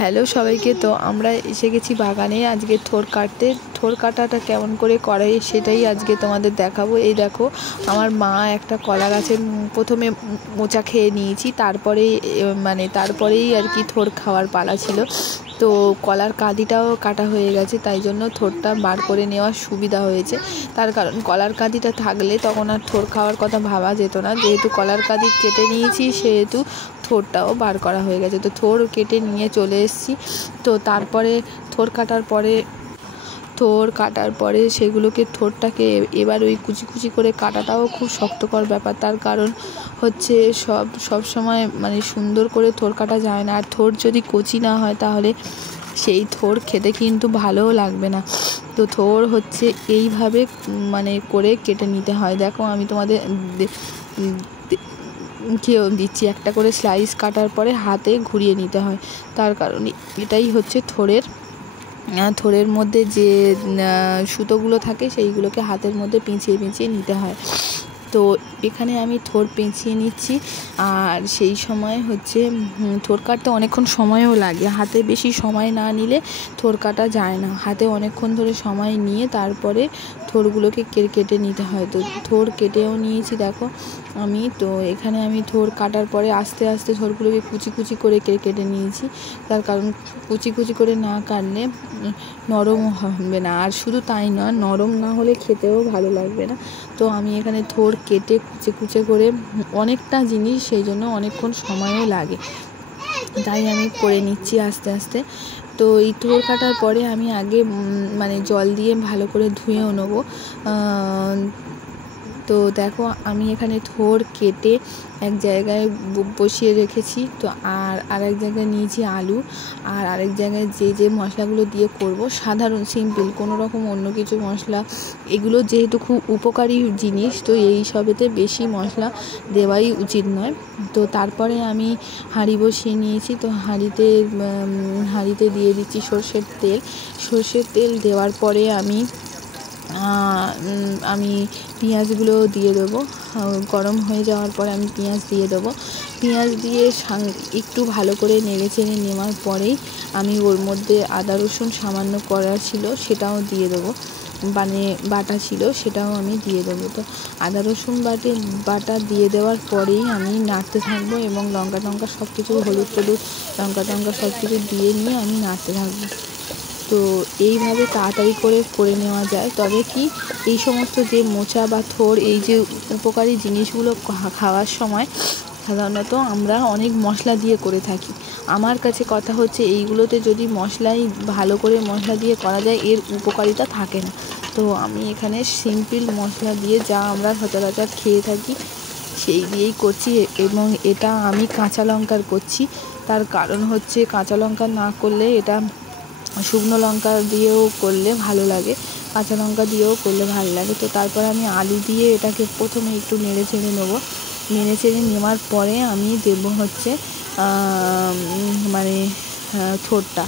Hello সবাইকে। তো আমরা এসে গেছি বাগানে আজকে থোড় কাটতে। থোড় কাটাটা কেমন করে করে সেটাই আজকে তোমাদের দেখাবো। এই দেখো, আমার মা একটা কলা গাছের প্রথমে মোচা খেয়ে নিয়েছি, তারপরেই আর কি থোড় খাওয়ার পালা ছিল। তো কলার কাঁদিটাও কাটা হয়ে গেছে, তাই জন্য থোড়টা বার করে নেওয়ার সুবিধা হয়েছে। তার কারণ কলার কাঁদিটা থাকলে তখন আর থোড় খাওয়ার কথা ভাবা যেত না। যেহেতু কলার কাঁদি কেটে নিয়েছি সেহেতু থোড়টাও বার করা হয়ে গেছে। তো থোড় কেটে নিয়ে চলে এসেছি। তো তারপরে থোড় কাটার পরে সেগুলোকে থোড়টাকে এবার ওই কুচি কুচি করে কাটাটাও খুব শক্তকর ব্যাপার। তার কারণ হচ্ছে সব সময় সুন্দর করে থোড় কাটা যায় না। আর থোড় যদি কচি না হয় তাহলে সেই থোড় খেতে কিন্তু ভালোও লাগবে না। তো থোড় হচ্ছে এইভাবে করে কেটে নিতে হয়। দেখো, আমি তোমাদের খেয়েও দিচ্ছি। একটা করে স্লাইস কাটার পরে হাতে ঘুরিয়ে নিতে হয়। তার কারণ এটাই হচ্ছে থোড়ের মধ্যে যে সুতোগুলো থাকে সেইগুলোকে হাতের মধ্যে পেঁচিয়ে নিতে হয়। তো এখানে আমি থোড় পেঁচিয়ে নিচ্ছি। আর সেই সময় হচ্ছে থোড় কাটতে অনেকক্ষণ সময়ও লাগে। হাতে বেশি সময় না নিলে থোড় কাটা যায় না। হাতে অনেকক্ষণ ধরে সময় নিয়ে তারপরে থোড়গুলোকে কেটে নিতে হয়। তো থোড় কেটেও নিয়েছি দেখো আমি। তো এখানে আমি থোড় কাটার পরে আস্তে আস্তে থোড়গুলোকে কুচি কুচি করে কেটে নিয়েছি। তার কারণ কুচি কুচি করে না কাটলে নরম হবে না। আর শুধু তাই না, নরম না হলে খেতেও ভালো লাগবে না। তো আমি এখানে থোড় কেটে কুচে করে অনেকটা জিনিস, সেই জন্য অনেকক্ষণ সময়ও লাগে, তাই আমি করে নিচ্ছি আস্তে আস্তে। তো এই থোড় কাটার পরে আমি আগে জল দিয়ে ভালো করে ধুয়েও নেবো। তো দেখো, আমি এখানে থোড় কেটে এক জায়গায় বসিয়ে রেখেছি। তো আরেক জায়গায় নিয়েছি আলু, আর আরেক জায়গায় যে মশলাগুলো দিয়ে করব সাধারণ সিম্পল, কোনো রকম অন্য কিছু মশলা, এগুলো যেহেতু খুব উপকারী জিনিস, তো এই সবেতে বেশি মশলা দেওয়াই উচিত নয়। তো তারপরে আমি হাঁড়ি বসিয়ে নিয়েছি। তো হাঁড়িতে দিয়ে দিচ্ছি সর্ষের তেল দেওয়ার পরে আমি পেঁয়াজগুলো দিয়ে দেবো। গরম হয়ে যাওয়ার পরে আমি পেঁয়াজ দিয়ে দেবো। পেঁয়াজ দিয়ে একটু ভালো করে নেড়ে নেওয়ার পরেই আমি ওর মধ্যে আদা রসুন সামান্য করা ছিল সেটাও দিয়ে দেবো, বাটা ছিল সেটাও আমি দিয়ে দেবো। তো আদা রসুন বাটা দিয়ে দেওয়ার পরেই আমি নাড়তে থাকবো এবং লঙ্কা সব কিছু, হলুদ লঙ্কা সব কিছু দিয়ে নিয়ে আমি নাড়তে থাকবো। তো এইভাবে তাড়াতাড়ি করে নেওয়া যায়। তবে কি, এই সমস্ত যে মোচা বা থোড়, এই যে উপকারী জিনিসগুলো খাওয়ার সময় সাধারণত আমরা অনেক মশলা দিয়ে করে থাকি। আমার কাছে কথা হচ্ছে, এইগুলোতে যদি ভালো করে মশলা দিয়ে করা যায়, এর উপকারিতা থাকে না। তো আমি এখানে সিম্পল মশলা দিয়ে যা আমরা সচরাচর খেয়ে থাকি সেই দিয়েই করছি। এবং এটা আমি কাঁচা লঙ্কার করছি। তার কারণ হচ্ছে, কাঁচা লঙ্কা না করলে এটা শুকনো লঙ্কা দিয়েও করলে ভালো লাগে, কাঁচা লঙ্কা দিয়েও করলে ভালো লাগে। তো তারপর আমি আলু দিয়ে এটাকে প্রথমে একটু নেড়ে চেড়ে নেওয়ার পরে আমি দেবো হচ্ছে থোড়টা।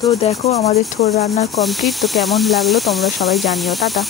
তো দেখো, আমাদের থোড় রান্না কমপ্লিট। তো কেমন লাগলো তোমরা সবাই জানিও। টাটা।